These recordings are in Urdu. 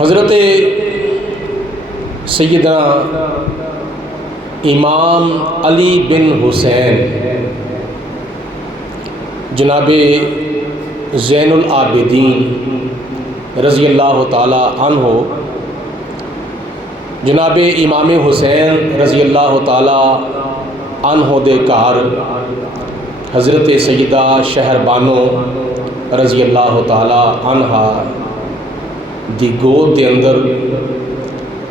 حضرت سیدنا امام علی بن حسین جناب زین العابدین رضی اللہ تعالی عنہ، جناب امام حسین رضی اللہ تعالی عنہ دے گھر حضرت سیدہ شہر بانو رضی اللہ تعالی عنہ دی گود دے اندر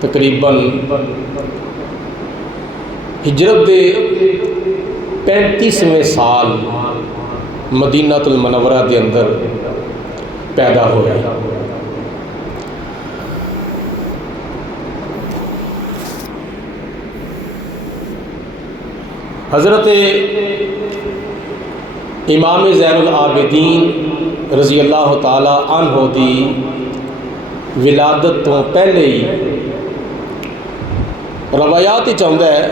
تقریباً ہجرت دے 35ویں سال مدینہ المنورہ دے اندر پیدا ہوئے۔ حضرت امام زین العابدین رضی اللہ تعالی عنہ دی ولادت تو پہلے ہی روایات ہی چاہتا ہے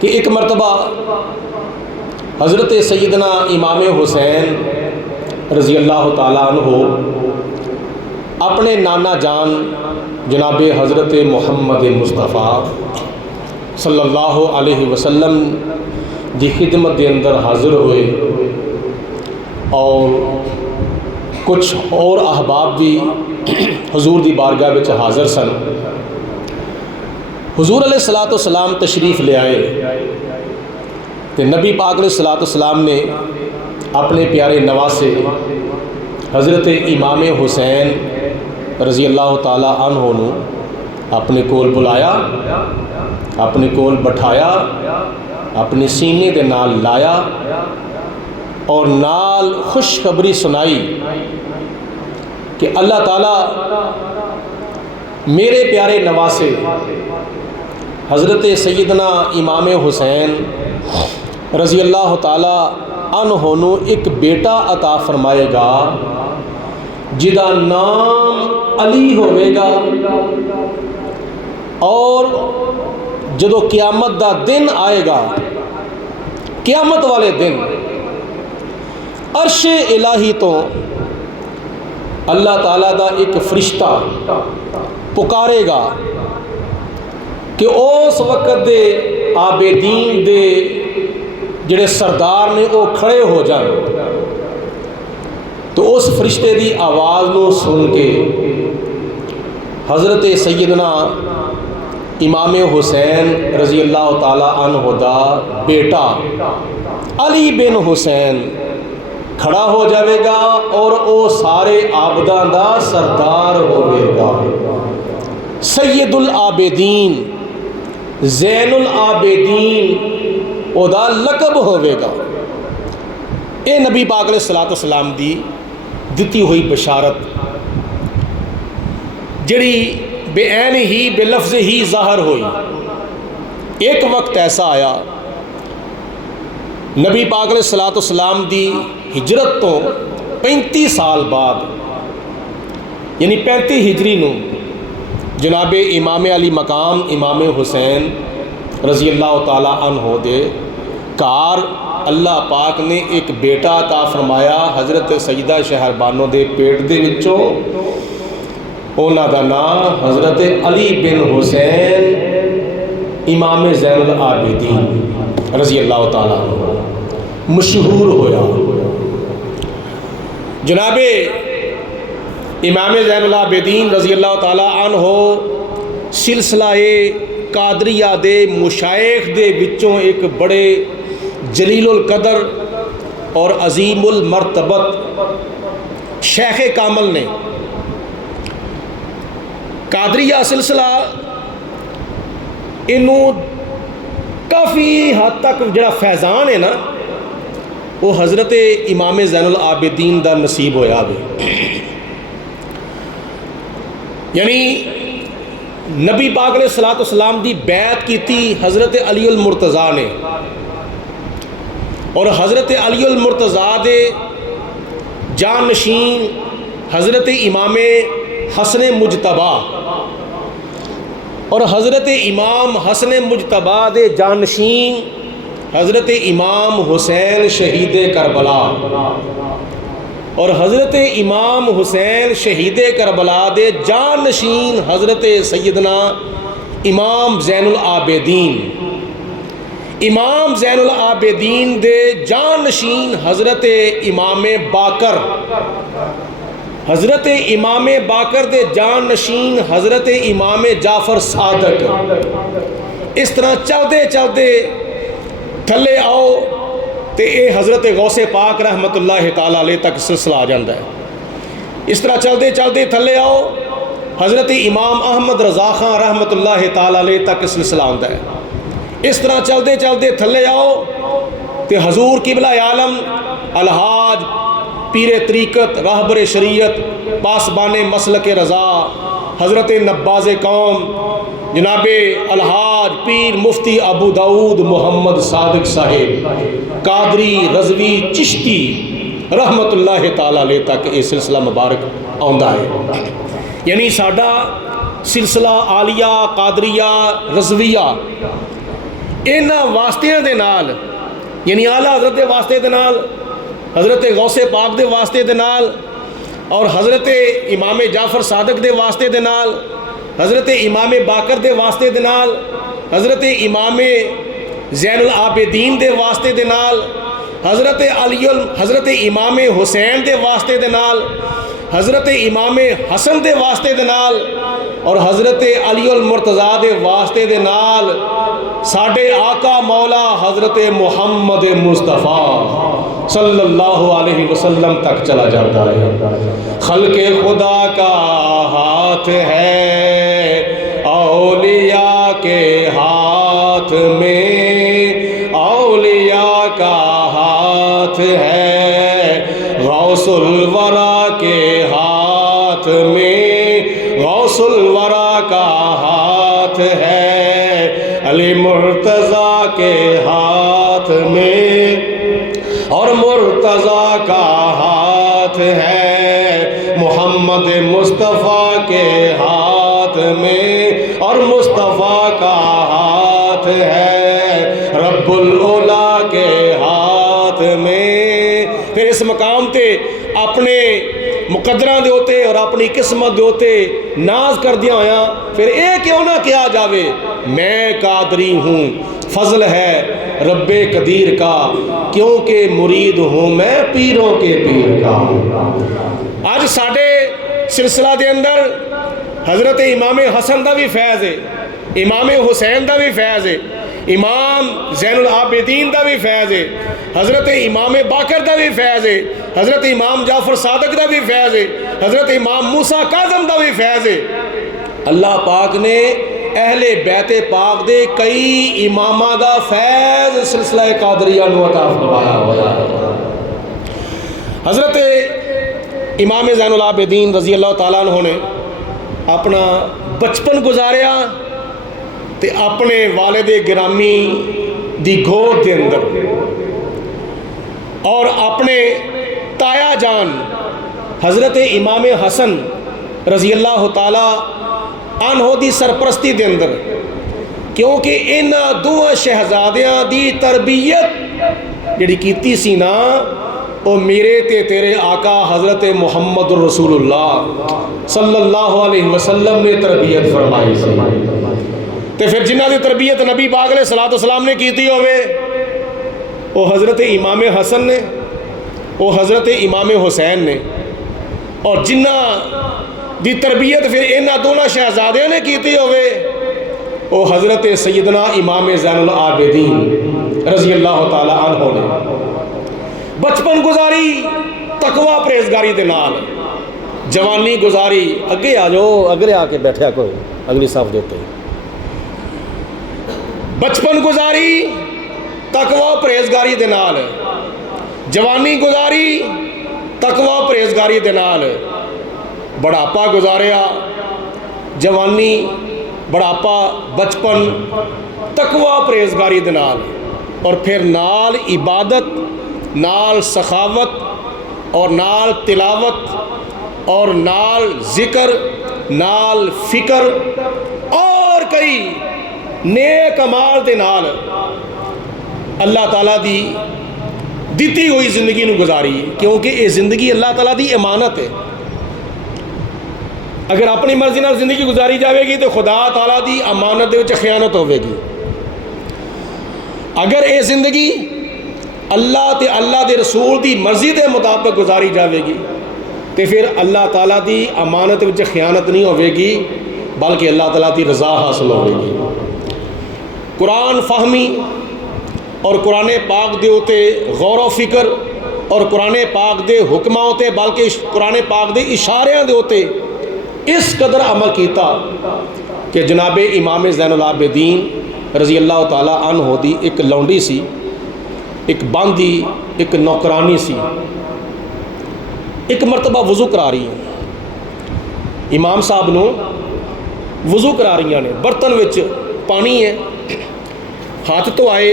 کہ ایک مرتبہ حضرت سیدنا امام حسین رضی اللہ تعالیٰ عنہ اپنے نانا جان جناب حضرت محمد مصطفیٰ صلی اللہ علیہ وسلم دی خدمت دے اندر حاضر ہوئے، اور کچھ اور احباب بھی حضور دی بارگاہ وچ حاضر سن۔ حضور علیہ الصلوۃ والسلام تشریف لے آئے تے نبی پاک علیہ الصلوۃ والسلام نے اپنے پیارے نواسے حضرت امام حسین رضی اللہ تعالی عنہ نو اپنے کول بلایا، اپنے کول بٹھایا، اپنے سینے دے نال لایا اور نال خوشخبری سنائی کہ اللہ تعالیٰ میرے پیارے نواسے حضرت سیدنا امام حسین رضی اللہ تعالی عنہ نو ایک بیٹا عطا فرمائے گا جدا نام علی ہوئے گا، اور جدو قیامت دا دن آئے گا، قیامت والے دن عرش الہی تو اللہ تعالیٰ دا ایک فرشتہ پکارے گا کہ اس وقت دے عابدین دے جڑے سردار نے وہ کھڑے ہو جان، تو اس فرشتے دی آواز نو سن کے حضرت سیدنا امام حسین رضی اللہ تعالی عنہ دا بیٹا علی بن حسین کھڑا ہو جاوے گا اور او سارے عابداں دا سردار ہوئے گا، سید العابدین زین العابدین او دا لقب ہوئے گا۔ اے نبی پاک علیہ الصلوۃ والسلام دی دتی ہوئی بشارت جڑی بے عین ہی بے لفظ ہی ظاہر ہوئی۔ ایک وقت ایسا آیا نبی پاک علیہ الصلوۃ والسلام دی ہجرت تو 35 سال بعد، یعنی 35 ہجری نو جناب امام علی مقام امام حسین رضی اللہ تعالی عنہ دے کار اللہ پاک نے ایک بیٹا عطا فرمایا حضرت سیدہ شہر بانو دے پیٹ دے وچوں، اونا دا نام حضرت علی بن حسین امام زین العابدین رضی اللہ تعالیٰ عنہ مشہور ہویا۔ جناب امام زین العابدین رضی اللہ تعالیٰ عنہ سلسلہ قادریہ دے مشائخ دے وچوں ایک بڑے جلیل القدر اور عظیم المرتبت شیخ کامل نے قادریہ سلسلہ انہوں کافی حد تک جڑا فیضان ہے نا وہ حضرت امام زین العابدین دا نصیب ہویا بھی، یعنی نبی پاک علیہ الصلوۃ والسلام دی بیعت کی تھی حضرت علی المرتضیٰ نے، اور حضرت علی المرتضیٰ دے جانشین حضرت امام حسن مجتبیٰ اور حضرت امام حسن مجتبیٰ دے جانشین حضرت امام حسین شہید کربلا اور حضرت امام حسین شہید کربلا دے جان نشین حضرت سیدنا امام زین العابدین، امام زین العابدین دے جان نشین حضرت امام باقر، حضرت امام باقر دے جان نشین حضرت امام جعفر صادق، اس طرح چلتے چلتے تھلے آؤ تے اے حضرت غوث پاک رحمت اللہ تعالیٰ علیہ تک سلسلہ آ جاندہ ہے۔ اس طرح چلتے چلتے تھلے آؤ حضرت امام احمد رضا خان رحمت اللہ تعالیٰ علیہ تک سلسلہ آندہ ہے۔ اس طرح چلتے چلتے تھلے آؤ تے حضور قبلہ عالم الحاج پیر طریقت راہبر شریعت پاسبان مسلک رضا حضرت نباز قوم جناب الحاج پیر مفتی ابو داؤد محمد صادق صاحب قادری رضوی چشتی رحمت اللہ تعالیٰ علیہ تک یہ سلسلہ مبارک آندہ ہے۔ یعنی ساڈا سلسلہ عالیہ قادریہ رضویہ انہاں واسطیاں دے نال، یعنی اعلیٰ حضرت دے واسطے دے نال، حضرت غوث پاک دے واسطے دے نال، اور حضرت امام جعفر صادق دے واسطے دے نال، حضرت امام باقر دے واسطے دے نال، حضرت امام زین العابدین دے واسطے دے نال، حضرت امام حسین دے واسطے دے نال، حضرت امام حسن دے واسطے دے نال، اور حضرت علی المرتضیٰ دے واسطے دے نال ساڈے آقا مولا حضرت محمد مصطفیٰ صلی اللہ علیہ وسلم تک چلا جاتا ہے۔ خلق خدا کا ہاتھ ہے اولیاء کے ہاتھ میں، اولیاء کا ہاتھ ہے غوث الورا کے ہاتھ میں، غوث الورا کا ہاتھ ہے علی مرتضیٰ کے ہاتھ میں، اور مرتضیٰ کا ہاتھ ہے محمد مصطفیٰ کے ہاتھ میں، اور مصطفیٰ کا ہاتھ ہے رب العلا کے ہاتھ میں۔ پھر اس مقام تے اپنے مقدرہ دے ہوتے اور اپنی قسمت دے ہوتے ناز کر دیا ہویا، پھر اے کیوں نہ کیا جاوے میں قادری ہوں، فضل ہے رب قدیر کا، کیونکہ مرید ہوں میں پیروں کے پیر کا۔ آج ساڑھے سلسلہ دے اندر حضرت امام حسن دا بھی فیض ہے، امام حسین دا بھی فیض ہے، امام زین العابدین دا بھی فیض ہے، حضرت امام باقر دا بھی فیض ہے، حضرت امام جعفر صادق دا بھی فیض ہے، حضرت امام موسیٰ کاظم دا بھی فیض ہے۔ اللہ پاک نے اہل بیت پاک دے کئی امامہ دا فیض سلسلہ قادریہ نو عطا فرمایا ہوا ہے۔ حضرت امام زین العابدین رضی اللہ تعالیٰ عنہ نے اپنا بچپن گزاریا تے اپنے والد گرامی دی گود دے اندر، اور اپنے تایا جان حضرت امام حسن رضی اللہ تعالیٰ عنہ دی سرپرستی دے اندر، کیونکہ ان دو شہزادیاں دی تربیت جڑی کیتی سی نا، او میرے تے تیرے آقا حضرت محمد رسول اللہ صلی اللہ علیہ وسلم نے تربیت فرمائی سی۔ تے پھر جنہ دی تربیت نبی پاک علیہ الصلوۃ والسلام نے کیتی ہوئے، او حضرت امام حسن نے، او حضرت امام حسین نے، اور جنہ دی تربیت پھر انہاں دونوں شہزادیاں نے کیتی ہوئے، او حضرت سیدنا امام زین العابدین رضی اللہ تعالی عنہ نے بچپن گزاری تقوی پرہیزگاری دے نال، جوانی گزاری، اگے آ جاؤ، اگلے آ کے بیٹھیا کوئی اگلی صف دیتے، بچپن گزاری تقوی پرہیزگاری دے نال، جوانی گزاری تقوی پرہیزگاری دے نال، بڑھاپا گزاریا، جوانی بڑھاپا بچپن تقوی پرہیزگاری دے نال، اور پھر نال عبادت، نال سخاوت، اور نال تلاوت، اور نال ذکر، نال فکر، اور کئی نیک اعمال دے نال اللہ تعالیٰ دی دیتی ہوئی زندگی نو گزاری، کیونکہ یہ زندگی اللہ تعالیٰ دی امانت ہے۔ اگر اپنی مرضی نال زندگی گزاری جاوے گی تو خدا تعالیٰ دی امانت دے وچ خیانت ہوے گی۔ اگر یہ زندگی اللہ تے اللہ دے رسول دی مرضی دے مطابق گزاری جاوے گی تو پھر اللہ تعالیٰ دی امانت وچ خیانت نہیں ہوے گی، بلکہ اللہ تعالیٰ دی رضا حاصل ہوے گی۔ قرآن فہمی اور قرآن پاک دے ہوتے غور و فکر اور قرآن پاک دے حکماں ہوتے بلکہ قرآن پاک دے اشاریاں دے ہوتے اس قدر عمل کیتا کہ جناب امام زین العابدین رضی اللہ تعالیٰ عنہ دی ایک لونڈی سی، ایک باندی، ایک نوکرانی سی، ایک مرتبہ وضو کرا رہی ہیں، امام صاحب نو وضو کرا رہی ہیں، برتن وچ پانی ہے، ہاتھ تو آئے،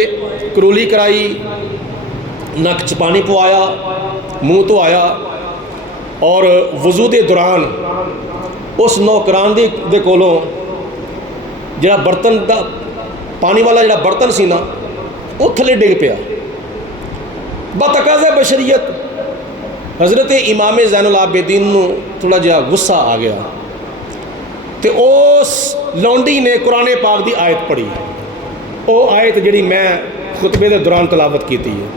کرولی کرائی، نک چ پانی پوایا، منہ تو آیا، اور وضو دے دوران اس نوکران دے کولوں جڑا برتن دا پانی والا جڑا برتن سی نا وہ تھلے ڈگ پیا۔ بتقاضۂ بشریت حضرت امام زین العابدین نو تھوڑا جہا غصہ آ گیا تے اس لونڈی نے قرآن پاک دی آیت پڑھی، وہ آیت جڑی میں خطبے دے دوران تلاوت کیتی ہے۔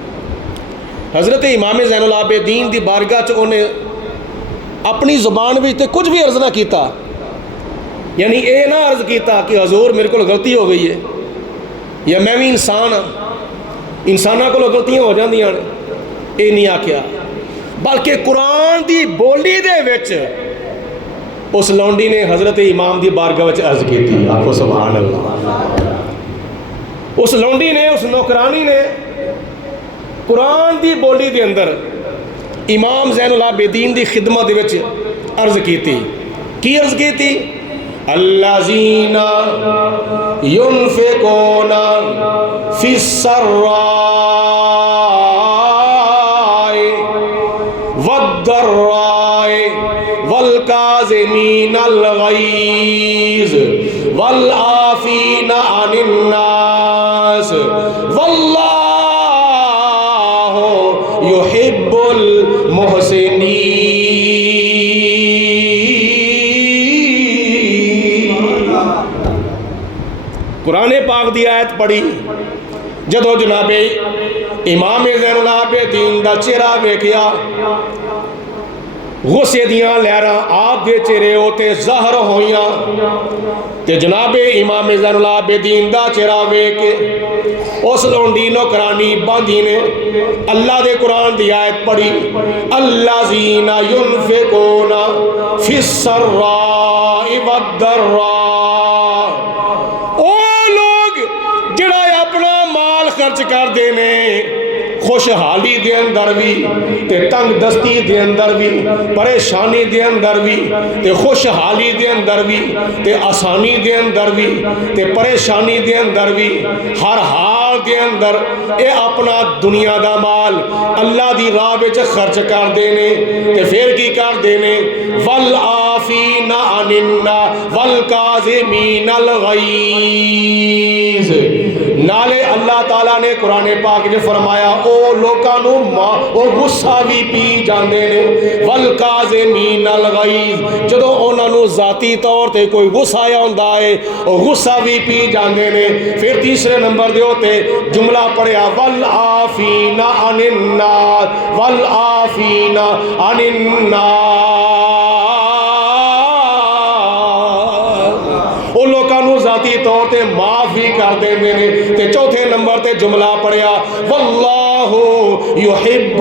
حضرت امام زین العابدین دی بارگاہ چ انہیں اپنی زبان بھی تے کچھ بھی عرض نہ کیتا، یعنی اے نہ عرض کیتا کہ حضور میرے کو غلطی ہو گئی ہے یا میں بھی انسان ہاں، انسانوں کو غلطیاں ہو جاندیاں نے، اے نہیں آکھیا، بلکہ قرآن دی بولی دے وچ اس لونڈی نے حضرت امام دی بارگاہ وچ عرض کیتی، آکھو سبحان اللہ۔ اس لونڈی نے، اس نوکرانی نے قرآن دی بولی دے اندر امام زین العابدین دی خدمت دے وچ عرض کیتی، کی عرض کیتی؟ الذین ينفقون فی السراء والضراء والکاظمین الغیظ والعافین عن الناس واللہ يحب المحسنین۔ قرآن پاک دی آیت پڑھی، جدو جناب امام زین العابدین دا چہرہ ویکھیا، غصے دیاں لہراں آپ دے چہرے ہوتے ظاہر ہوئیاں، تے جناب امام زین العابدین دا چہرہ ویکھ کے اس لونڈی نوکرانی باندھی نے اللہ دے قرآن دی آیت پڑھی، الذین ينفقون فی السراء والضراء، او لوگ جڑا اپنا مال خرچ کر دینے خوشحالی دے اندر بھی تے تنگ دستی دے اندر بھی، پریشانی دے اندر بھی تے خوشحالی دے اندر بھی تے آسانی دے اندر بھی تے پریشانی دے اندر بھی، ہر حال دے اندر اے اپنا دنیا دا مال اللہ دی راہ وچ خرچ کر دینے تے پھر کی کر دینے، والعافین عن الناس والکاظمین الغیظ۔ نالے اللہ تعالیٰ نے قرآن پاک نے فرمایا او لوکاں نو او غصہ بھی پی جاندے نے، والکاظمین الغیظ، جدو انہاں نو ذاتی طور تے کوئی غصہ آیا ہوندا ہے او غصہ بھی پی جاندے نے۔ پھر تیسرے نمبر دے ہوتے جملہ پڑھیا والعافین عن الناس والعافین عن الناس، او لوکاں نو ذاتی طور تے معاف بھی کر دیندے نے۔ تے چوتھے نمبر تے جملہ پڑھیا واللہ یحب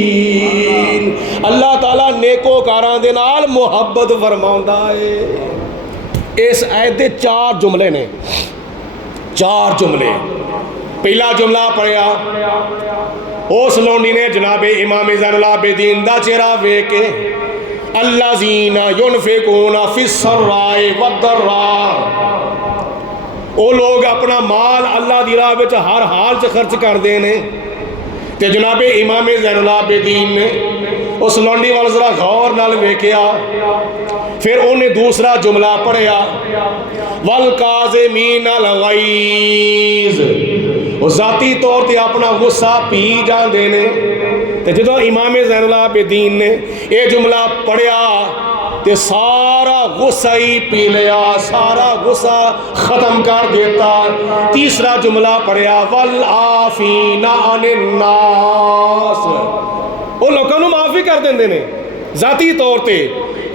المحسنین، اللہ تعالیٰ نیکوکاراں دے نال محبت فرماوندا ہے۔ اس آیت دے چار جملے نے، چار جملے۔ پہلا جملہ پڑھیا اس لونڈی نے جناب امام زین العابدین دا چہرہ ویکھ کے، الذین ينفقون فی السراء والضراء، وہ لوگ اپنا مال اللہ دی راہ وچ ہر حال چ خرچ کر دینے، تے جناب امام زین العابدین نے اس لونڈی وال ذرا غور نال ویکھیا، پھر انہیں دوسرا جملہ پڑھیا والکاظمین الغیظ، وہ ذاتی طور تے اپنا غصہ پی جاندے نے۔ تے جدو امام زین العابدین نے یہ جملہ پڑھیا تے سارا غصہ ہی پی لیا، سارا غصہ ختم کر دیتا۔ تیسرا جملہ پڑھیا والعافین عن الناس، وہ لوگوں کو معاف بھی کر دیندے نے ذاتی طور تے۔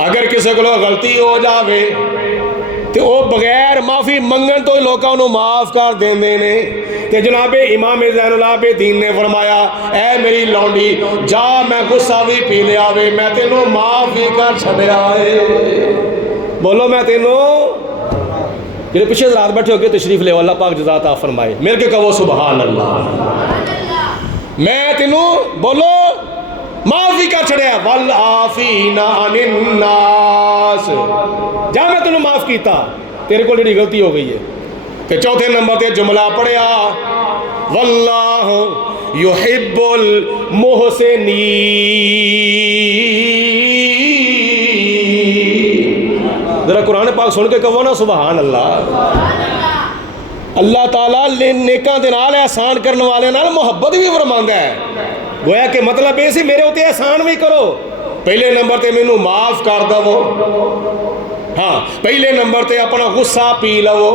اگر کسی کو غلطی ہو جاوے تے وہ بغیر معافی منگن تو لوگوں کو معاف کر دیندے نے۔ تے جناب امام زین العابدین نے فرمایا اے میری لونڈی جا، میں غصہ بھی پی لیا وے، میں تینوں معاف بھی کر چھڈیا ہے۔ بولو میں تینوں، جنہیں پیچھے رات بیٹھے ہو کے تشریف لے، اللہ پاک جزا عطا فرمائے، میرے کے کہو سبحان اللہ۔ میں تینوں بولو معاف بھی کر چھڑیا، والعافین عن الناس، جا میں تینوں معاف کیتا، تیرے کو جڑی غلطی ہو گئی ہے۔ کہ چوتھے نمبر تے جملہ پڑھیا واللہ یحب المحسنین، ذرا قرآن پاک سن کے کہو نا سبحان اللہ۔ اللہ تعالیٰ نیکاں دے نال احسان کرنے والے نال محبت بھی فرماندا ہے۔ گویا کہ مطلب یہ سی میرے ہوتے احسان بھی کرو، پہلے نمبر تے مینوں معاف کر دو، ہاں پہلے نمبر تے اپنا غصہ پی لو،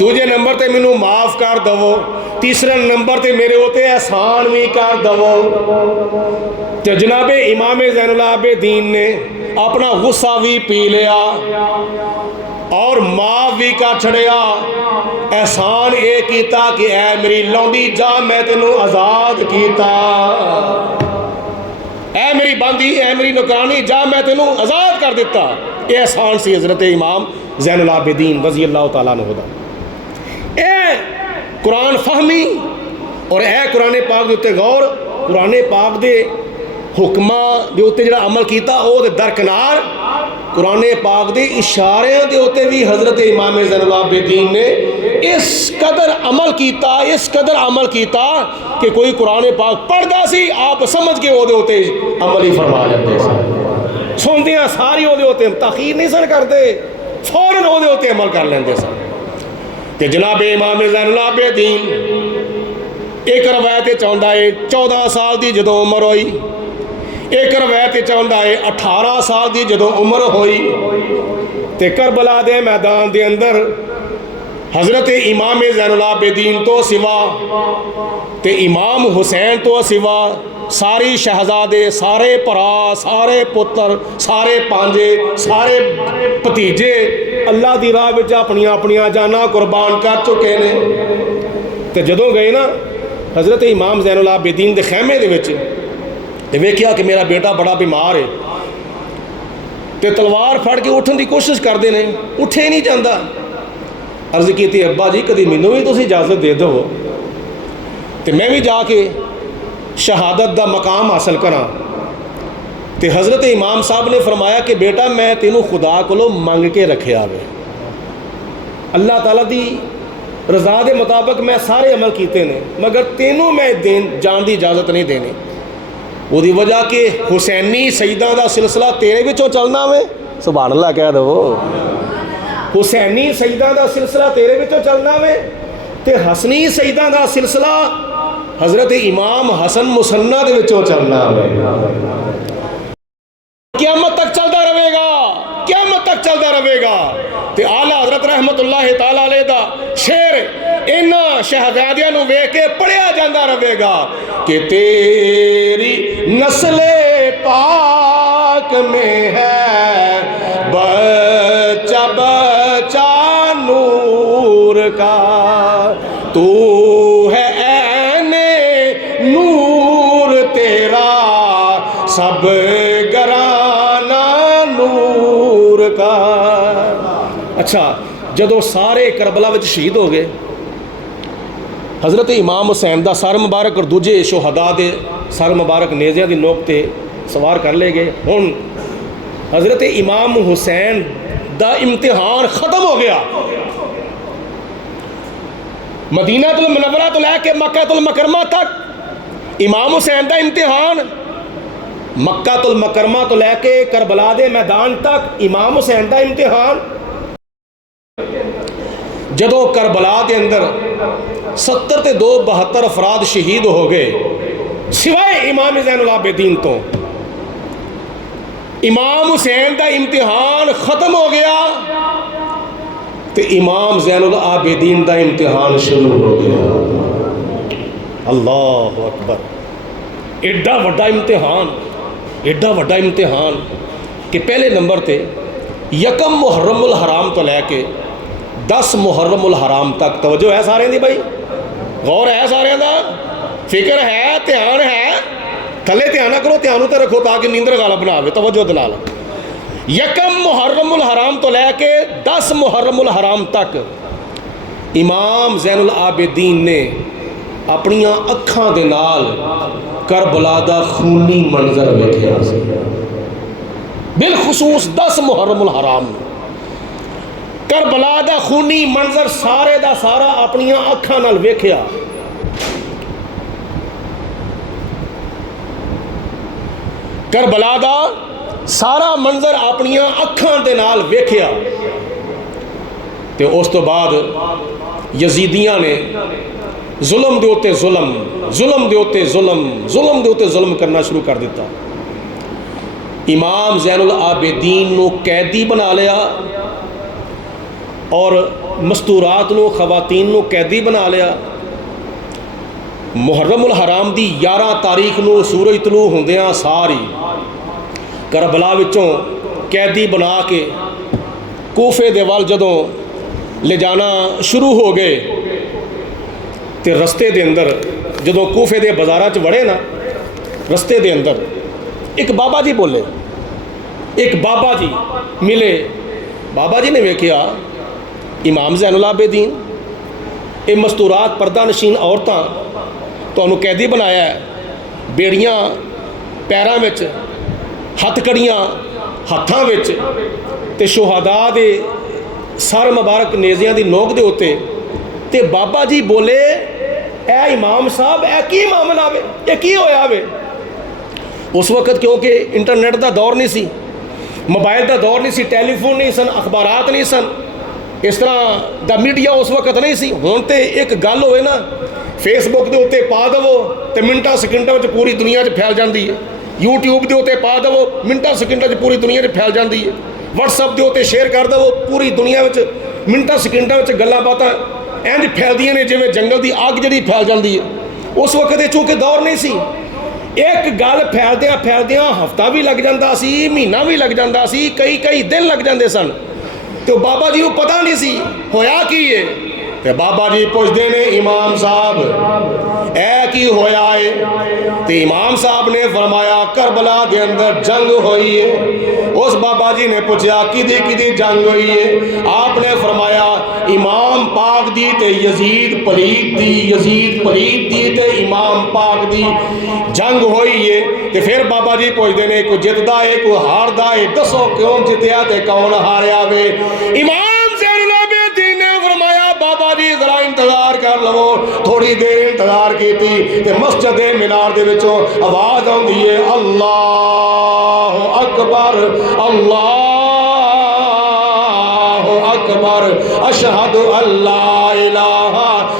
دوجے نمبر تے مینوں معاف کر دو، تیسرے نمبر تے میرے ہوتے احسان بھی کر دو۔ تو جناب امام زین العابدین نے اپنا غصہ بھی پی لیا اور معاف بھی کر چھڑیا، احسان یہ کیتا کہ اے میری لونڈی جا میں تینوں آزاد کیتا، اے میری باندی، اے میری نوکرانی جا میں تینوں آزاد کر دیتا۔ یہ احسان سی حضرت امام زین العابدین رضی اللہ تعالیٰ عنہ دا۔ اے قرآن فہمی اور اے قرآن پاک دے اتے غور، قرآن پاک دے حکماں دے اتے جڑا عمل کیتا او دے درکنار قرآن پاک دے اشارے دے اتے بھی حضرت امام زین العابدین نے اس قدر عمل کیتا، اس قدر عمل کیتا کہ کوئی قرآن پاک پڑھدا سی آپ سمجھ کے او دے اتے عمل ہی فرما جاندے سن، سندیاں ساری او دے اتے تاخیر نہیں سن کرتے، فوراً او دے اتے عمل کر لیندے سن۔ کہ جناب امام زین العابدین ایک روایت چاہندا ہے 14 سال دی جدوں عمر ہوئی، ایک روایت چاہندا ہے 18 سال دی جدوں عمر ہوئی، تے کربلا دے میدان دے اندر حضرت امام زین العابدین تو سوا تے امام حسین تو سوا ساری شہزادے، سارے پرا، سارے پتر، سارے پانجے، سارے بھتیجے اللہ دی راہ وچ اپنیاں اپنیاں جاناں قربان کر چکے نے۔ تے جدوں گئے نا حضرت امام زین العابدین دے خیمے دے وچ تے ویکھیا کہ میرا بیٹا بڑا بیمار ہے، تے تلوار پھڑ کے اٹھن دی کوشش کردے نے، اٹھے نہیں جاندا۔ عرض کیتی ابا جی کدی مینوں بھی تسی اجازت دے دو تے میں بھی جا کے شہادت دا مقام حاصل کراں۔ تے حضرت امام صاحب نے فرمایا کہ بیٹا میں تینوں خدا کولو منگ کے رکھیا وے، اللہ تعالیٰ دی رضا دے مطابق میں سارے عمل کیتے نے، مگر تینوں میں جان دی اجازت نہیں دینی۔ وہ دی وجہ کہ حسینی سیدہ دا سلسلہ تیرے وچوں چلنا وے، سبحان اللہ کہہ دو، حسینی سیدہ دا سلسلہ تیرے وچوں چلنا وے، تے حسنی سیدہ دا سلسلہ حضرت امام حسن مسنہ دے وچوں چلنا وے، قیامت تک چلتا رہے گا، قیامت تک چلتا رہے گا۔ تے اعلیٰ حضرت رحمت اللہ تعالیٰ علیہ دا شعر انہاں شہزادیاں نو ویکھ کے پڑھیا جاندہ رہے گا کہ تیری نسل پاک میں ہے بچہ بچہ نور کا، تو ہے عین نور تیرا سب گرانہ نور کا۔ اچھا جدو سارے کربلا وچ شہید ہو گئے، حضرت امام حسین دا سر مبارک اور دوجے شہداء دے سر مبارک نیزیاں دی نوک تے سوار کر لے گئے۔ ہن حضرت امام حسین دا امتحان ختم ہو گیا، مدینہ المنورہ تو لے کے مکہ المکرمہ تک امام حسین دا امتحان مکہ المکرمہ تو لے کے کربلا دے میدان تک امام حسین دا امتحان. جدو کربلا دے اندر 70 تے 72 افراد شہید ہو گئے سوائے امام زین العابدین تو، امام حسین دا امتحان ختم ہو گیا تو امام زین العابدین دا امتحان شروع ہو گیا. اللہ اکبر. ایڈا وڈا امتحان، ایڈا وڈا امتحان کہ پہلے نمبر تے یکم محرم الحرام تو لے کے 10 محرم الحرام تک. توجہ ہے سارے دی بھائی، غور ہے سارے دا، فکر ہے، دھیان ہے. تھلے دھیان نہ کرو، دھیان تے رکھو تاکہ نیندر غالب نہ آوے. توجہ دلال. یکم محرم الحرام تو لے کے 10 محرم الحرام تک امام زین العابدین نے اپنیاں اکھاں دے نال کربلا دا خونی منظر ویکھیا سی. بالخصوص 10 محرم الحرام کربلا دا خونی منظر سارے دا سارا اپنیاں اکھاں نال ویکھیا. کربلا دا سارا منظر اپنیاں اکھاں دے نال ویکھیا. تے اس تو بعد یزیدیاں نے ظلم دے اوتے ظلم، ظلم دے اوتے ظلم، ظلم دے اوتے ظلم کرنا شروع کر دیتا. امام زین العابدین نو قیدی بنا لیا اور مستورات نو، خواتین نو قیدی بنا لیا. محرم الحرام دی 11 تاریخ نو سورج طلوع ہوندیاں ساری کربلا وچوں قیدی بنا کے کوفے دے وال جدوں لے جانا شروع ہو گئے تے رستے دے اندر جدوں کوفے دے بازاراں چ وڑے نا، رستے دے اندر ایک بابا جی بولے، ایک بابا جی ملے. بابا جی نے ویکھیا امام زین العابدین اے مستورات پردہ نشین عورتاں تانوں قیدی بنایا ہے، بیڑیاں پیراں وچ، ہتھ کڑیاں ہتھاں وچ تے شہداء دے سر مبارک نیزیاں دی نوک دے ہوتے. تے بابا جی بولے اے امام صاحب اے کی معاملہ وے، اے کی ہویا وے. اس وقت کیونکہ انٹرنیٹ دا دور نہیں سی، موبائل دا دور نہیں سی، ٹیلی فون نہیں سن، اخبارات نہیں سن، اس طرح دا میڈیا اس وقت نہیں سی. ہون تے ایک گل ہوئے نا فیس بک دے اوتے پا دو تے منٹاں سیکنڈاں وچ پوری دنیا چ پھیل جاندی ہے. یوٹیوب دے اوتے پا دو منٹاں سیکنڈاں چ پوری دنیا چ پھیل جاندی ہے. واٹس ایپ دے اوتے شیئر کر دو پوری دنیا وچ منٹاں سیکنڈاں وچ گلاں باتاں انج پھیلدیاں نے جویں جنگل دی اگ جڑی پھیل جاندی ہے. اس وقت یہ چونکہ دور نہیں سی، ایک گل پھیلدیاں پھیلدیاں ہفتہ بھی لگ جاندہ سی، مہینہ بھی لگ جاندہ سی، کئی دن لگ جاندے سن. تو بابا جی کو پتہ نہیں سی ہویا کی ہے. تے بابا جی پوچھتے نے امام صاحب اے کی ہویا ہے؟ تے امام صاحب نے فرمایا کربلا دے اندر جنگ ہوئی ہے. اس بابا جی نے پوچھا کدی جنگ ہوئی ہے؟ آپ نے فرمایا امام پاک دی تے یزید پلیت دی، یزید پلیت دی تے امام پاک دی جنگ ہوئی ہے. تے پھر بابا جی پوچھتے نے کوئی جتدا ہے کوئی ہاردا ہے، دسو کیوں جتیا تے کون ہاریا وے؟ امام زین العابدین نے فرمایا بابا جی ذرا انتظار کر لو. تھوڑی دیر انتظار کیتی تے مسجد مینار دے وچوں آواز آندی ہے اللہ اکبر، اللہ اکبر، اشہد ان لا الہ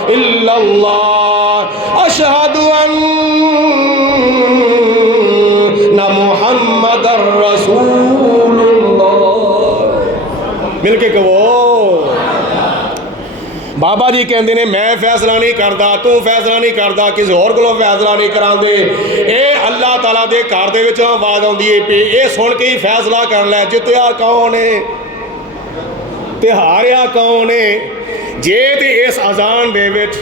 الا اللہ، اشہد ان محمد رسول اللہ. مل کے کہو بابا جی کہندے نے میں فیصلہ نہیں کردا، تو فیصلہ نہیں کردا، کسی اور کولوں فیصلہ نہیں کراندے. اے اللہ تعالیٰ دے گھر دے وچ آواز آندی ہے پی اے سن کے ہی فیصلہ کر لے جتیا کون ہے تے ہاریا کون ہے. جے تے اس اذان دے وچ،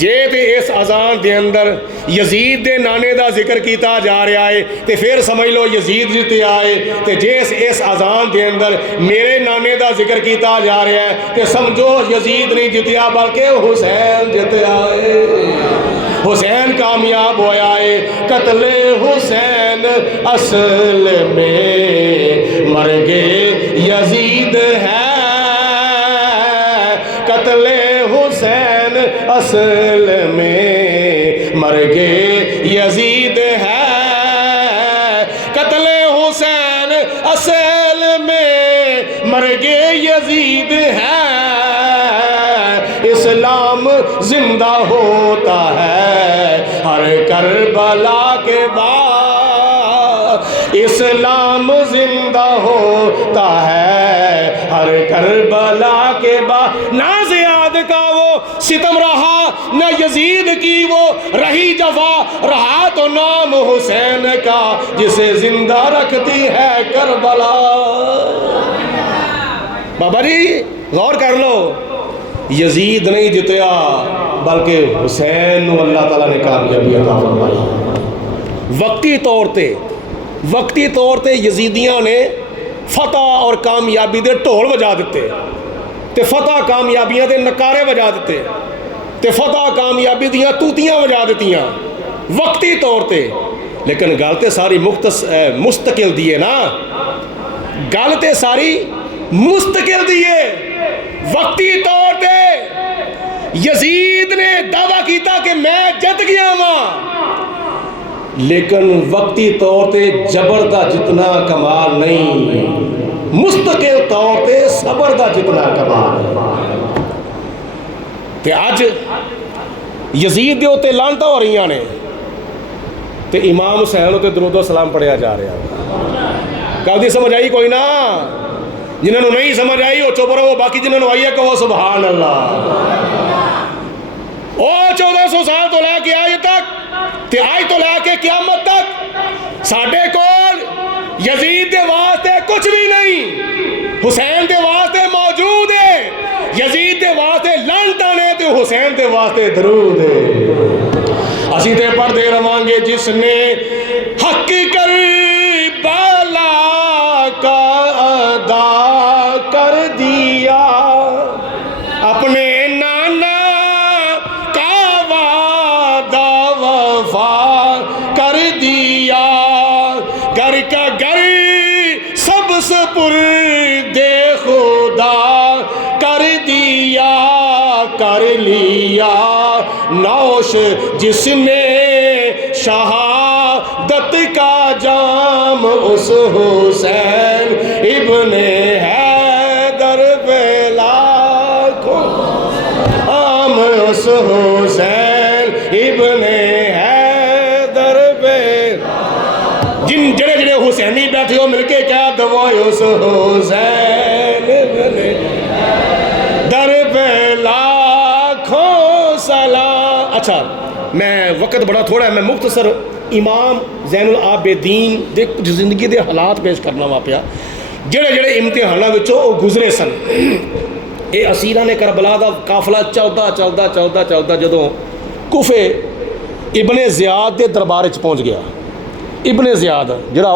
جے تے اس اذان دے اندر یزید دے نانے دا ذکر کیتا جا رہا ہے تے پھر سمجھ لو یزید جتیا ہے. تے جس اس اذان دے اندر میرے نانے دا ذکر کیتا جا رہا ہے تے سمجھو یزید نہیں جتیا بلکہ حسین جتیا ہے. حسین کامیاب ہویا ہے. قتل حسین اصل میں مرگ یزید ہے، قتل حسین اصل میں مرگ یزید ہے، مرگے یزید ہے اسلام زندہ ہوتا ہے ہر کربلا کے بعد، اسلام زندہ ہوتا ہے ہر کربلا کے بعد۔ نہ زیاد کا وہ ستم رہا نہ یزید کی وہ رہی جفا، رہا تو نام حسین کا جسے زندہ رکھتی ہے کربلا۔ بابا جی غور کر لو، یزید نہیں جتیا بلکہ حسین نو اللہ تعالیٰ نے کامیابی عطا فرمائی۔ وقتی طور تے یزیدیاں نے فتح اور کامیابی دے ڈھول بجا دیتے تے فتح کامیابیاں دے نکارے بجا دیتے تے فتح کامیابی دیاں توتیاں بجا دیتیاں وقتی طور تے، لیکن گل تے ساری مستقل دیئے نا، گل تے ساری مستقل دیئے۔ وقتی طور تے یزید نے دعویٰ کیتا کہ میں جت گیا ہوں، لیکن وقتی طور تے جبر دا جتنا کمال نہیں، مستقل طور تے صبر دا جتنا کمال ہے۔ تے آج یزید دے ہوتے لانتا ہو رہی نے تے امام حسین ہوتے درود و سلام پڑھیا جا رہا۔ کل دی سمجھ آئی کوئی نہ؟ جنہوں نے نہیں سمجھ آئی وہ چپ رہو، باقی جنہوں نے آئی ہے کہو سبحان اللہ۔ او 1400 سال تو لے کے آج تک تے آج تو لے کے قیامت تک ساڈے کول یزید دے واسطے کچھ بھی نہیں، حسین دے واسطے موجود ہے۔ یزید دے واسطے لعنتاں نے تے حسین دے واسطے درود ہے۔ اسی تے پڑھتے رہواں گے جس نے حق کربلا کا ادا کر دیا، اپنے نانا کا وعدہ وفا کر دیا، گھر کا گھر سب سپرد خدا کر دیا، کر لیا نوش جس نے شہادت کا جام، اس حسین ابن حیدر پہ لاکھوں عام، اس حسین ابن حیدر پہ جن جڑے جڑے حسینی بیٹھے ہو مل کے کیا دعوی، اس حسین ابن حیدر پہ لاکھوں سلام۔ اچھا میں وقت بڑا تھوڑا ہے، میں مختصر امام زین العابدین دے کچھ زندگی دے حالات پیش کرنا وا پیا جڑے جڑے امتحاناں وچوں او گزرے سن۔ اے اسیراں نے کربلا دا قافلہ چلدا جدوں کوفے ابن زیاد دے دربار وچ پہنچ گیا۔ ابن زیاد جڑا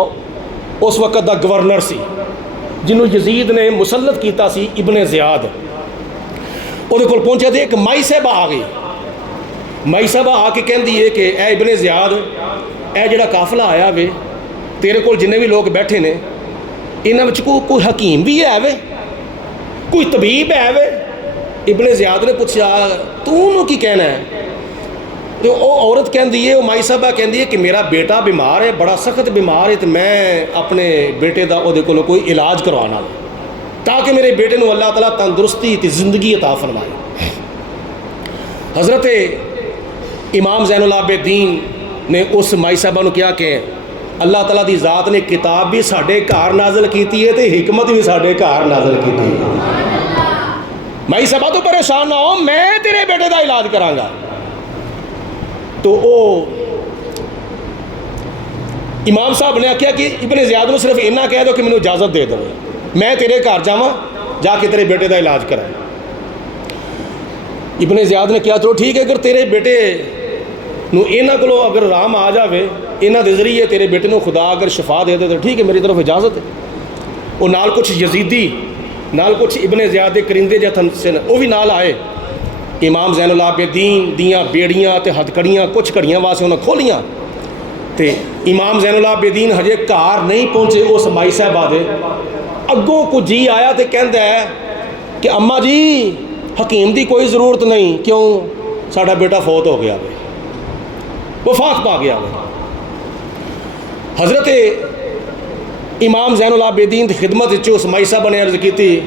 اس وقت دا گورنر سی جنہوں یزید نے مسلط کیتا سی، ابن زیاد او دے کول پہنچیا تے ایک مائی صاحبہ آ گئی۔ مائی صاحبہ آ کے کہندی ہے کہ اے ابن زیاد، اے جڑا قافلہ آیا وے تیرے کول جننے بھی لوگ بیٹھے نے انہاں وچ کوئی حکیم بھی ہے وے، کوئی طبیب ہے وے؟ ابن زیاد نے پوچھا تو انہوں کی کہنا ہے؟ تو وہ عورت کہندی ہے، وہ مائی صاحبہ کہندی ہے کہ میرا بیٹا بیمار ہے، بڑا سخت بیمار ہے، تو میں اپنے بیٹے دا او دے کولوں کوئی علاج کروانا تاکہ میرے بیٹے نو اللہ تعالیٰ تندرستی تے زندگی عطا فرمائے۔ حضرت امام زین العابدین نے اس مائی صاحبہ نو کیا کہ اللہ تعالیٰ دی ذات نے کتاب بھی ساڈے گھر نازل کیتی ہے تے حکمت بھی ساڈے گھر نازل کیتی ہے۔ مائی صاحبہ تو پریشان نہ ہو، میں تیرے بیٹے دا علاج کراں گا۔ تو او امام صاحب نے کہا کہ ابن زیاد نو صرف اتنا کہہ دو کہ مینوں اجازت دے دو، میں تیرے گھر جاواں جا کے تیرے بیٹے دا علاج کراں۔ ابن زیاد نے کہا چلو ٹھیک ہے، اگر تیرے بیٹے نو انہاں کولوں اگر آرام آ جاوے، انہاں دے ذریعے تیرے بیٹے نو خدا اگر شفا دے دے تو ٹھیک ہے، میری طرف اجازت ہے۔ وہ نال کچھ یزیدی نال کچھ ابن زیاد دے کرندے جتن سن وہ بھی نال آئے۔ امام زین العابدین دیاں بیڑیاں تے ہتھکڑیاں کچھ کڑیاں واسطے انہاں کھولیاں تے امام زین العابدین ہجے گھر نہیں پہنچے اس مائی صاحبہ دے اگوں کو جی آیا تے کہندا ہے کہ اماں جی حکیم دی کوئی ضرورت نہیں، کیوں ساڈا بیٹا فوت ہو گیا وے، وفات پا گیا وے۔ حضرت امام زین العابدین کی خدمت اس مائی صاحب نے عرض کی تھی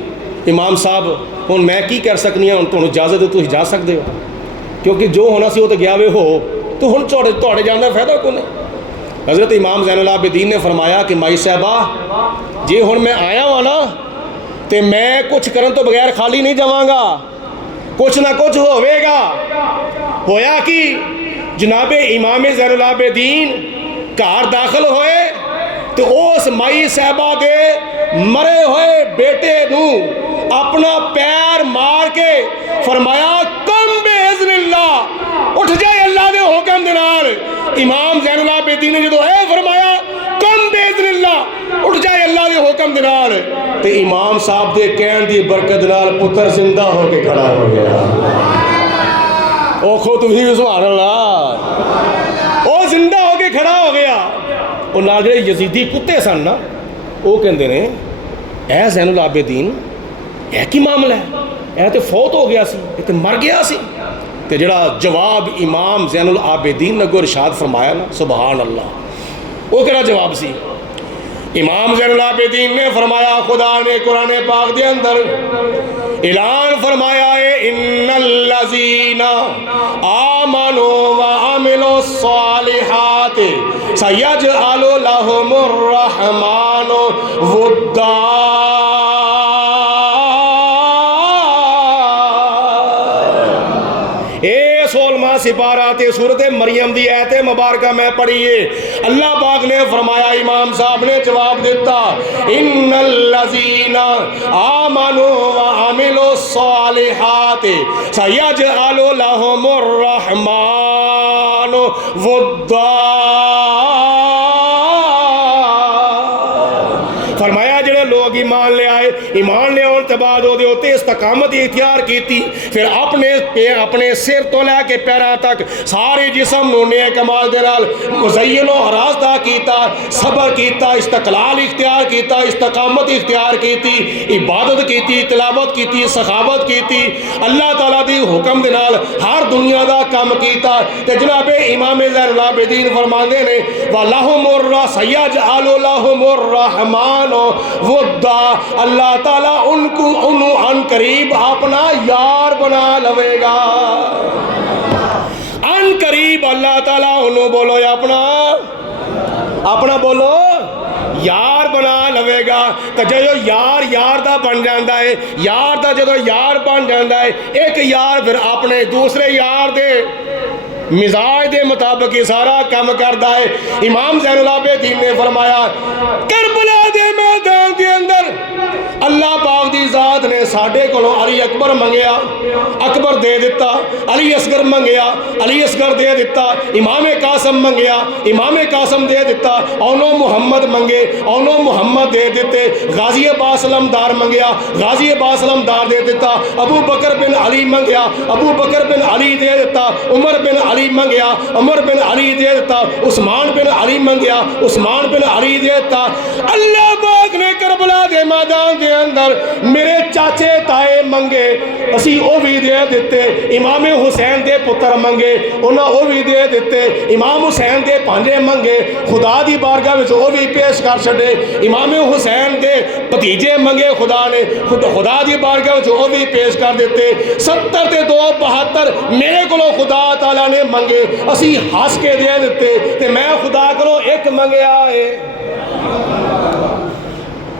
امام صاحب ہوں میں کی کر سکنی ہوں تمہیں اجازت ہے تھی جا سکتے ہو کیونکہ جو ہونا سی وہ تو گیا وے ہو تو ہوں تھوڑے جان کا فائدہ کون ہے. حضرت امام زین العابدین نے فرمایا کہ مائی صاحبہ جی ہوں میں آیا ہوا نا تو میں کچھ کرن تو بغیر خالی نہیں جاواں گا, کچھ نہ کچھ ہوئے گا. ہویا کہ جناب امام زین العابدین گھر داخل ہوئے تو اس مائی صاحبہ دے مرے ہوئے بیٹے نو اپنا پیر مار کے فرمایا کم باذن اللہ, اٹھ جائے اللہ دے حکم دے نال. امام زین العابدین نے جدو اے فرمایا کم باذن اللہ, اٹھ جائے اللہ دے حکم دے نال, تے امام صاحب دے کہن دی برکت نال پتر زندہ ہو کے کھڑا ہو گیا. او خود بھی سبحان اللہ, او زندہ ہو کے کھڑا ہو گیا. اور نال جڑے یزیدی کتے سن نا وہ کہندے نے اے زین العابدین اے کی معاملہ ہے, اے تے فوت ہو گیا سی, اے تے مر گیا سی. تے جڑا جواب امام زین العابدین نے ارشاد فرمایا نا سبحان اللہ, وہ کہڑا جواب سی. امام زین العابدین نے فرمایا خدا نے قرآن پاک دے اندر اعلان فرمایا ہے ان الذین آمنوا وعملوا الصالحات سیجعل لهم الرحمن ودا. سپارہ سورت مریم دی آیت مبارکہ میں پڑھیے, اللہ پاک نے فرمایا امام صاحب نے جواب دیتا ان الذین آمنوا وعملوا الصالحات سیجعل لهم الرحمن ودا. فرمایا جڑے لوگ ایمان لے آئے, ایمان لے آنے کے بعد وہ استقامت اختیار کیتی, پھر اپنے سر تو لے کے پیروں تک سارے جسم نو نیک عمل دے نال مزین و آراستہ کیتا, صبر کیتا, استقلال اختیار کیتا, استقامت اختیار کیتی, عبادت کیتی, تلاوت کیتی, سخاوت کیتی, اللہ تعالیٰ دی حکم دے نال ہر دنیا دا کام کیتا. تے جناب امام زین العابدین فرماندے نے وَلَهُمُ سَيَجْعَلُ لَهُمُ الرَّحْمَنُ وَدَّا, اللہ تعالیٰ انہوں ان قریب اپنا یار بنا لوے گا. ان قریب اللہ تعالیٰ انہوں بولو اپنا بولو یار بنا لوے گا. تو جو یار دا بن جاندہ ہے, یار دا جدو یار بن جاندہ ہے, ایک یار پھر اپنے دوسرے یار دے مزاج دے مطابق یہ سارا کام کردا ہے. امام زین العابدین نے فرمایا کربلا دے میدان کے اندر اللہ پاک دی ذات نے ساڈے کولوں علی اکبر منگیا, اکبر دے دیتا, علی اصغر منگیا, علی اصغر دے دیتا, امام قاسم منگیا, امام قاسم دے دیتا, اونو محمد منگے, اونو محمد دے دیتے, غازی عباس علمدار منگیا, غازی عباس علمدار دے دیتا, ابو بکر بن علی منگیا, ابو بکر بن علی دے دیتا, عمر بن علی منگیا, عمر بن علی دے دیتا, عثمان بن علی منگیا, عثمان بن علی دے دیتا. اللہ پاک نے کربلا دے میدان دے اندر میرے چاچے تائے منگے, اسی او بھی دے دیتے. امام حسین دے پتر منگے, انہاں او بھی دے دیتے. امام حسین دے پانجے منگے, خدا دی بارگاہ وچ او بھی پیش کر چھڈے. امام حسین دے بھتیجے منگے, خدا نے خدا دی بارگاہ وچ او بھی پیش کر دیتے. 70 تے 2 72 میرے کولوں خدا تعالیٰ نے منگے, اسی ہس کے دے دیتے. تے میں خدا کولوں ایک منگیا ہے,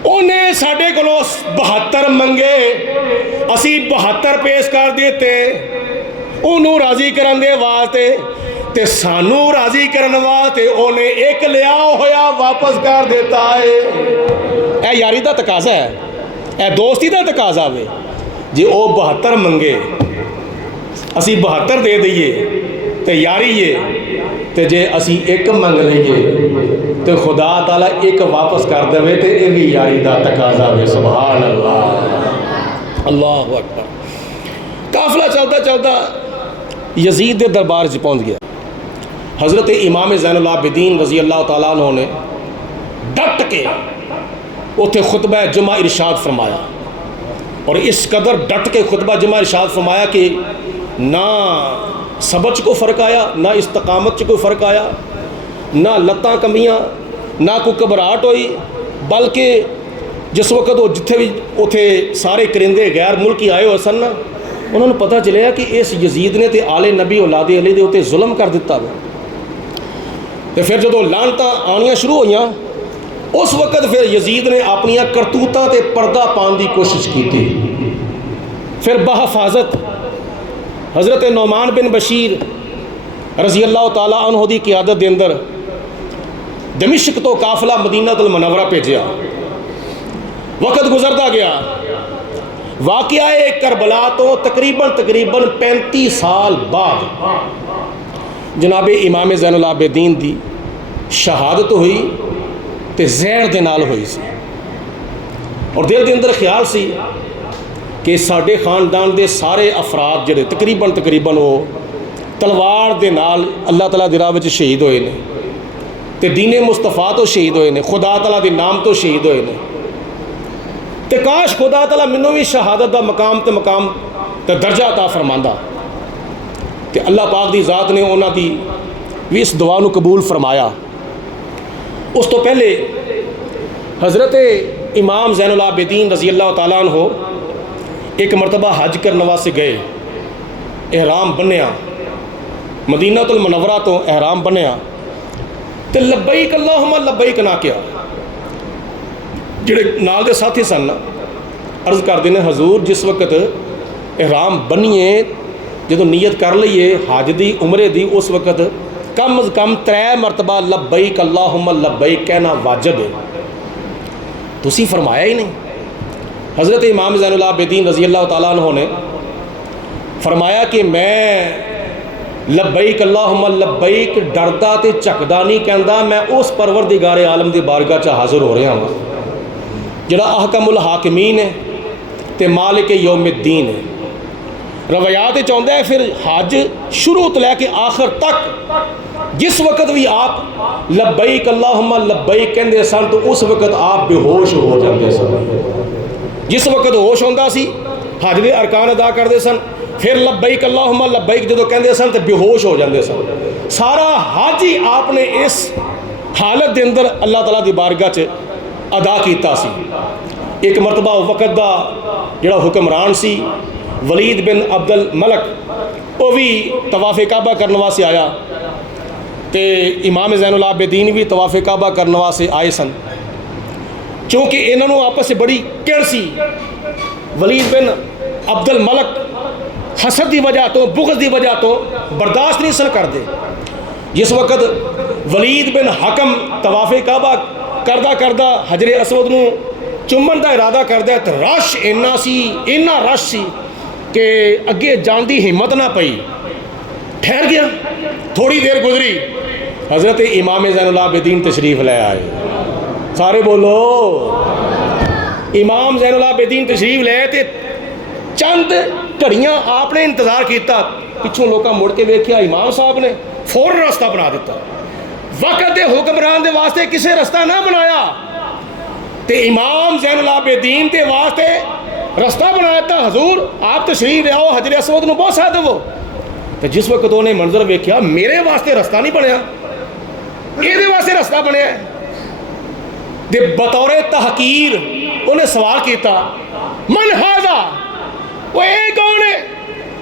انہیں ساڑھے کلو 72 منگے, اسی 72 پیش کر دیتے انہوں راضی کرن دے واسطے. تے سانو راضی کرن واسطے انہیں ایک لیا ہویا واپس کر دیتا ہے. اے یاری دا تقاضا ہے, اے دوستی دا تقاضا ہے. جی او 72 منگے اسی 72 دے دئیے تے یاری ہے, تے جے اسی ایک منگ لئیے تو خدا تعالیٰ ایک واپس کر دے تے یہ بھی یاری دا تقاضا ہے. سبحان اللہ, اللہ اکبر. قافلہ چلتا چلتا یزید دے دربار سے پہنچ گیا. حضرت امام زین العابدین رضی اللہ تعالیٰ عنہ نے ڈٹ کے اتھے خطبہ جمعہ ارشاد فرمایا, اور اس قدر ڈٹ کے خطبہ جمعہ ارشاد فرمایا کہ نہ سبچ کو فرق آیا, نہ استقامت کو فرق آیا, نہ لتاں کمیاں, نہ کوئی گھبراہٹ ہوئی, بلکہ جس وقت وہ جتھے بھی اتنے سارے کرندے غیر ملکی آئے ہوئے سن نا، انہوں نے پتہ چلیا کہ اس یزید نے تے آل نبی اولاد علی دے اتنے ظلم کر دیتا ہے۔ تو پھر جدو لعنتاں آنیاں شروع ہوئیاں، اس وقت پھر یزید نے اپنی کرتوتاں تے پردہ پان دی کوشش کی تھی۔ پھر بحفاظت حضرت نعمان بن بشیر رضی اللہ تعالیٰ عنہ دی قیادت دے اندر دمشق تو قافلہ مدینہ المنورہ بھیجیا۔ وقت گزرتا گیا، واقعہ کربلا تو تقریباً 35 سال بعد جناب امام زین العابدین دی شہادت ہوئی تے زہر دے نال ہوئی سی، اور دل دے اندر خیال سی کہ ساڈے خاندان دے سارے افراد جڑے تقریباً وہ تلوار دے نال اللہ تعالیٰ دی راہ وچ شہید ہوئے نے، تے دین مصطفیٰ تو شہید ہوئے نے، خدا تعالیٰ دے نام تو شہید ہوئے نے، تے کاش خدا تعالیٰ منوں بھی شہادت دا مقام تے درجہ عطا فرماندا۔ تے اللہ پاک دی ذات نے انہاں دی بھی اس دعا نو قبول فرمایا۔ اس تو پہلے حضرت امام زین العابدین رضی اللہ تعالیٰ عنہ ایک مرتبہ حج کرنے واسطے گئے، احرام بنیا، مدینہ المنورہ تو احرام بنیا تے لبیک اللہم لبیک نہ کیا۔ جڑے نال دے ساتھی سن عرض کر دینے حضور جس وقت احرام بنیے جدو نیت کر لئیے حج دی عمرے دی، اس وقت کم از کم 3 مرتبہ لبیک اللہم لبیک کہنا واجب ہے، تسی فرمایا ہی نہیں۔ حضرت امام زین العابدین رضی اللہ تعالیٰ عنہ نے فرمایا کہ میں لبیک اللہم لبیک ڈردا تے چکدا نہیں کہندا، میں اس پروردگار عالم دی بارگاہ چ حاضر ہو رہا ہوں جڑا احکم الحاکمین ہے تے مالک یوم الدین ہے۔ روایات چاہتا ہے پھر حج شروع تو لے کے آخر تک جس وقت بھی آپ لبیک اللہم لبیک کہندے سن تو اس وقت آپ بے ہوش ہو جاندے سن، جس وقت ہوش ہوندا سی حج دے ارکان ادا کردے سن، پھر لبیک اللہم لبیک جدو کہندے سن تو بے ہوش ہو جاندے سن۔ سارا حج ہی آپ نے اس حالت دے اندر اللہ تعالیٰ دی بارگاہ چ ادا کیتا سی۔ ایک مرتبہ وقت دا جڑا حکمران سی ولید بن عبد الملک، وہ بھی طواف کعبہ کرنے واسطے آیا تے امام زین العابدین بھی طواف کعبہ کرنے واسطے آئے سن، چونکہ انہوں نے آپس سے بڑی کڑ سی۔ ولید بن عبد الملک حسد دی وجہ تو بغض دی وجہ تو برداشت نہیں سن کر دے۔ جس وقت ولید بن حکم طواف کعبہ کردہ حجر اسود نو چومن دا ارادہ کردہ تو رش اینا رش سی کہ اگے جان دی ہمت نہ پئی، ٹھہر گیا۔ تھوڑی دیر گزری حضرت امام زین العابدین تشریف لے آئے، سارے بولو امام زین العابدین تشریف لے تے چند گھڑیاں آپ نے انتظار کیتا، پچھوں لوکاں مڑ کے ویکھیا امام صاحب نے فوراً رستہ بنا دیتا۔ وقت دے حکمران دے واسطے کسے رستہ نہ بنایا تے امام زین العابدین دے واسطے رستہ بنایا تھا، حضور آپ تشریف لے آؤ حجر اسود نو بوسا دو۔ تے جس وقت انہیں منظر ویکھیا میرے واسطے رستہ نہیں بنیا، یہ واسطے رستہ بنیا ہے تے بطور تحقیر انہیں سوال کیتا من ہاذا، وہ اے کون ہے؟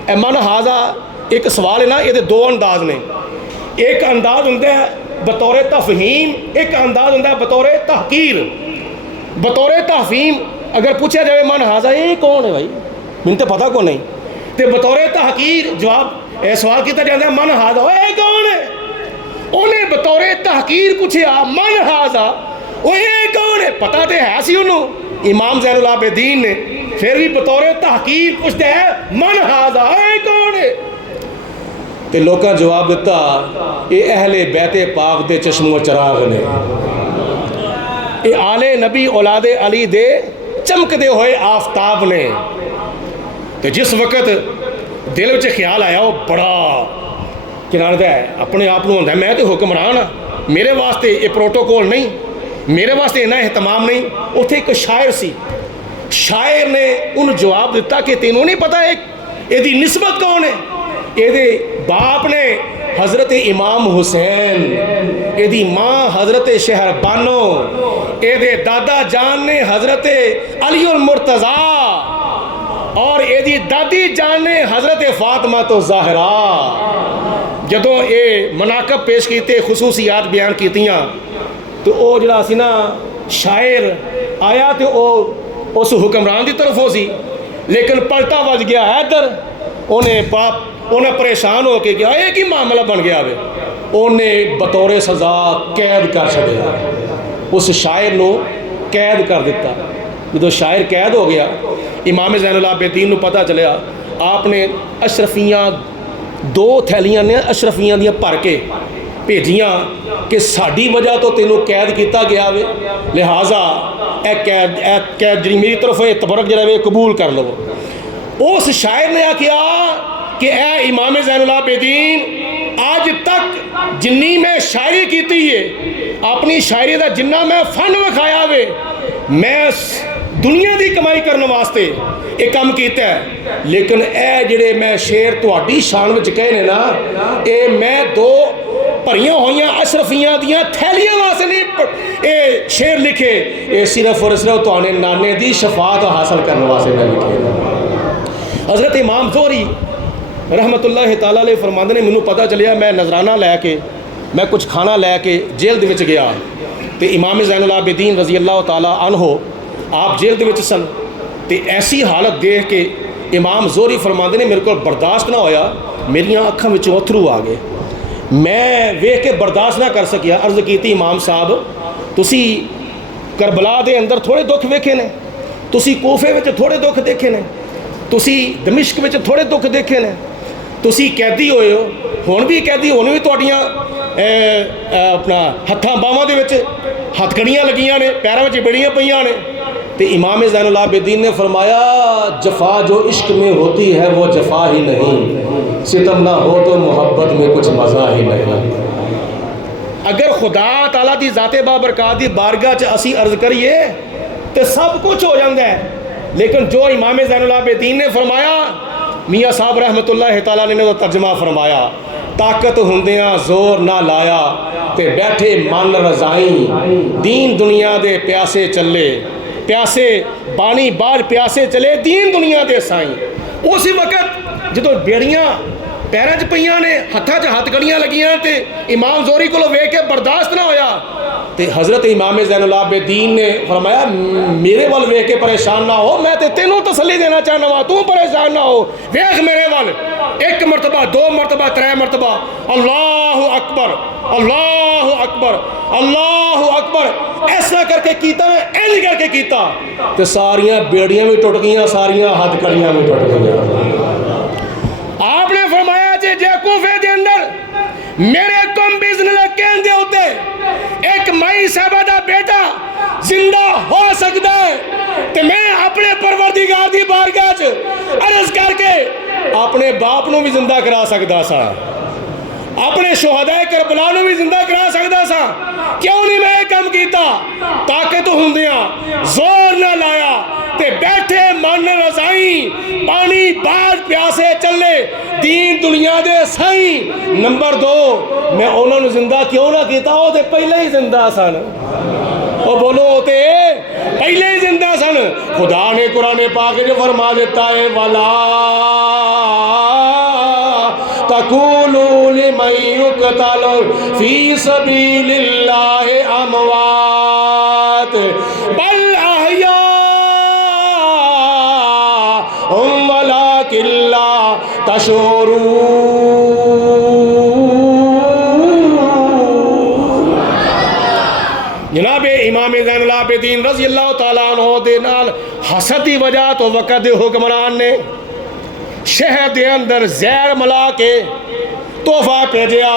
اے من ہاذا ایک سوال ہے نا، یہ دو انداز نے، ایک انداز ہوتا ہے بطور تفہیم، ایک انداز ہوتا ہے بطور تحقیر۔ بطور تحفیم اگر پوچھا جائے من ہاذا یہ کون ہے بھائی من تو پتہ کو نہیں، تے بطور تحقیر جواب سوال کیتا جاتا ہے من ہاذا یہ کون ہے، انہیں بطور تحقیر پوچھا من ہاذا وہ یہ کون ہے، پتہ تو ہے سی انہوں امام زین العابدین نے، پھر بھی بطور تحقیر پوچھتے ہیں من ہاذا یہ کون ہے، تے لوکاں جواب دیتا یہ اہل بیت پاک دے چشم و چراغ نے، یہ آل نبی اولاد علی دے چمکدے ہوئے آفتاب نے۔ تو جس وقت دل وچ خیال آیا وہ بڑا کنار دا ہے اپنے آپ کو ہوتا ہے میں تو حکمران ہاں، میرے واسطے یہ پروٹوکول نہیں، میرے واسطے اتنا اہتمام نہیں۔ اتنے ایک شاعر سی، شاعر نے انہوں جواب دیتا کہ تینوں نہیں پتا یہ نسبت کون ہے، یہ باپ نے حضرت امام حسین یہ ماں حضرت شہربانو، یہ دادا جان نے حضرت علی المرتضیٰ، اور یہ دادی جان نے حضرت فاطمہ تو زہرا۔ جدوں یہ مناقب پیش کیتے، خصوصیات بیان کیتیاں، تو وہ جڑا سی نا شاعر آیا تو وہ اس حکمران دی طرف ہو سی، لیکن پلٹا وج گیا ادھر، انہیں پریشان ہو کے گیا یہ کی معاملہ بن گیا وے، انہیں بطور سزا قید کر چھڑیا، اس شاعر نو قید کر دیتا۔ جدو شاعر قید ہو گیا، امام زین العابدین نو پتہ چلیا، آپ نے اشرفیاں 2 تھیلیاں نے اشرفیاں دیاں بھر کے بھیجیاں کہ ساڈی وجہ تو تینوں قید کیتا گیا وے، لہٰذا اے قید جی میری طرف تبرک جڑا وے قبول کر لو۔ اس شاعر نے آکھیا کہ اے امام زین العابدین، آج تک جنی میں شاعری کیتی ہے، اپنی شاعری دا جنہ میں فن وکھایا وے، میں دنیا دی کمائی کرنے واسطے یہ کام کیتا ہے، لیکن اے جڑے میں شعر تہاڈی شان وچ کہے نے نا، اے میں 2 بھریاں ہوئیاں اشرفیاں دیاں تھیلیاں واسطے نہیں اے شعر لکھے، اے صرف اور صرف تہاڈے نانے دی شفاعت حاصل کرنے واسطے میں لکھے۔ حضرت امام زہری رحمت اللہ تعالیٰ علیہ فرماندے نے، مینوں پتہ چلیا میں نذرانہ لے کے، میں کچھ کھانا لے کے جیل دے وچ گیا، تے امام زین العابدین رضی اللہ تعالیٰ عنہ آپ جیل دے وچ سن، تے ایسی حالت دیکھ کے امام زہری فرماندے نے میرے کو برداشت نہ ہویا، میریاں اکھاں وچوں اتھرو آ گئے، میں ویکھ کے برداشت نہ کر سکیا، عرض کیتی امام صاحب تسی کربلا دے اندر تھوڑے دکھ ویکھے نے، تسی کوفے وچ تھوڑے دکھ دیکھے نے، تسی دمشق وچ تھوڑے دکھ دیکھے نے، تسی قیدی ہوئے ہو، ہن بھی قیدی ہونے بھی تہاڈیاں اپنا ہتھاں باواں دے وچ ہتھ کڑیاں لگیاں نے، پیراں وچ بڑیاں پیاں نے۔ تو امام زین العابدین نے فرمایا جفا جو عشق میں ہوتی ہے وہ جفا ہی نہیں، ستم نہ ہو تو محبت میں کچھ مزہ ہی نہیں۔ اگر خدا تعالیٰ دی ذات بابرکات دی بارگاہ چ اسی عرض کریے تو سب کچھ ہو جاتا ہے، لیکن جو امام زین العابدین نے فرمایا، میاں صاحب رحمت اللہ تعالیٰ نے تو ترجمہ فرمایا، طاقت ہوندیاں زور نہ لایا تے بیٹھے من رضائیں، دین دنیا دے پیاسے چلے، پیاسے بانی بار پیاسے چلے دین دنیا دے سائیں۔ اسی وقت جدو بیڑیاں پیراں چ پیاں نے، ہتھاں چ ہتھ کڑیاں لگیاں تے امام زہری کو ویکھ کے برداشت نہ ہویا، تے حضرت امام زین العابدین نے فرمایا میرے وال ویکھ کے پریشان نہ ہو، میں تے تینوں تسلی دینا چاہنا وا، تو پریشان نہ ہو، ویکھ میرے وال، 1 مرتبہ 2 مرتبہ 3 مرتبہ اللہ اکبر اللہ اکبر اللہ اکبر ایسا کر کے کیتا، میں اینج کر کے کیتا تے ساریاں بیڑیاں بھی ٹوٹ گئیاں، ساریاں ہتھ کڑیاں بھی ٹوٹ گئیاں۔ آپ نے فرمایا جے کوفے دے اندر میرے کم بزن لکین دے ہوتے ایک مائی صاحبہ دا بیٹا زندہ ہو سکتا ہے، تو میں اپنے پروردگار دی بارگاہ چ عرض کر کے اپنے باپ نو بھی زندہ کرا سکتا سا، اپنے شہداء کربلا نو بھی زندہ کرا سکتا سا، کیوں نہیں میں کام کیتا؟ طاقت ہوندیاں زور نہ لایا تے بیٹھے من رضائیں، پانی بار پیاسے چلے دین دنیا دے سائیں۔ نمبر 2 میں انہوں نے زندہ کیوں نہ کیتا؟ وہ تے پہلے ہی زندہ سن، وہ بولو ہوتے پہلے ہی زندہ سن۔ خدا نے قرآن پاک جو فرما دیتا ہے وَلَا تَقُولُوا لِمَن يُقْتَلُ فِي سَبِيلِ اللَّهِ أَمْوَاتٌ بَلْ أَحْيَاءٌ وَلَكِن لَّا تَشْعُرُونَ۔ جناب امام زین العابدین رضی اللہ تعالیٰ عنہ دے نال حسد دی وجہ تو وقت حکمران نے شہر دے اندر زہر ملا کے تحفہ بھیجیا،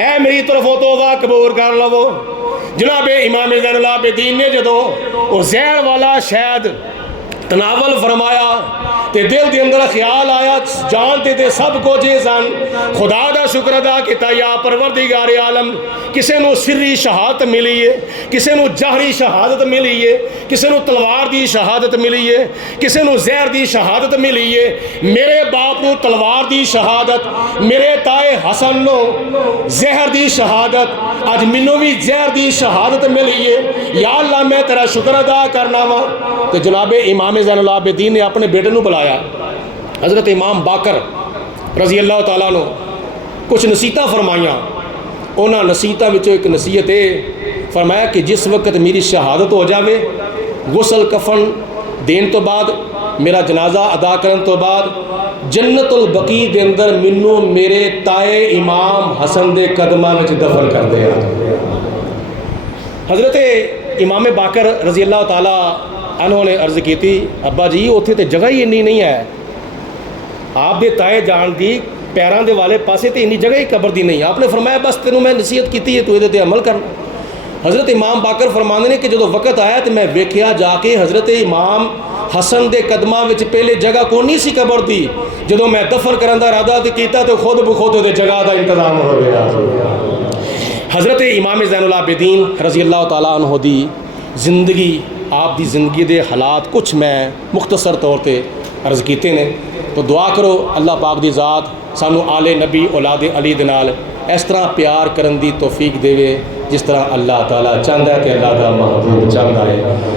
اے میری طرف تحفہ قبول کر لو۔ جناب امام زین العابدین نے جدو وہ زہر والا شہد تناول فرمایا، تے دل دے اندر خیال آیا جان تے سب کو جے سن خدا دا شکر ادا کیتا یا پروردگار عالم کسے نو سری شہادت ملی ہے کسے نو جہری شہادت ملی ہے کسے نو تلوار دی شہادت ملی ہے کسے نو زہر دی شہادت ملی ہے میرے باپ نو تلوار دی شہادت میرے تائے حسن نو زہر دی شہادت اج منو بھی زہر دی شہادت ملی ہے یا اللہ میں تیرا شکر ادا کرنا وا تو جناب امام زین العابدین نے اپنے بیٹے نو بلایا حضرت امام باقر رضی اللہ تعالیٰ نو کچھ نصیحتاں فرمائیاں انہاں نصیحتاں وچوں ایک نصیحت فرمایا کہ جس وقت میری شہادت ہو جاوے غسل کفن دین تو بعد میرا جنازہ ادا کرن تو بعد جنت البقیع دے اندر منو میرے تائے امام حسن دے قدماں وچ دفن کر دے حضرت امام باقر رضی اللہ تعالیٰ عنہ نے عرض کی تھی ابا جی اتنے تے جگہ ہی انی نہیں ہے آپ دے تائے جان دی پیران دے والے پاسے تے انی جگہ ہی قبر دی نہیں آپ نے فرمایا بس تینوں میں نصیحت کیتی ہے تو یہ تے عمل کرنا حضرت امام باقر فرماندے نے کہ جدو وقت آیا تو میں ویکھیا جا کے حضرت امام حسن دے قدماں وچ پہلے جگہ کو نہیں سی قبر دی جدو میں دفن کرن دا ارادہ کیتا تو خود بخود دے جگہ دا انتظام ہو گیا حضرت امام زین العابدین رضی اللہ تعالیٰ عنہ دی زندگی آپ دی زندگی دے حالات کچھ میں مختصر طور تے عرض کیتے نے تو دعا کرو اللہ پاک دی ذات سانو آل نبی اولاد علی دے نال اس طرح پیار کرن دی توفیق دے جس طرح اللہ تعالیٰ چاہتا ہے کہ اللہ دا محبوب چاہتا ہے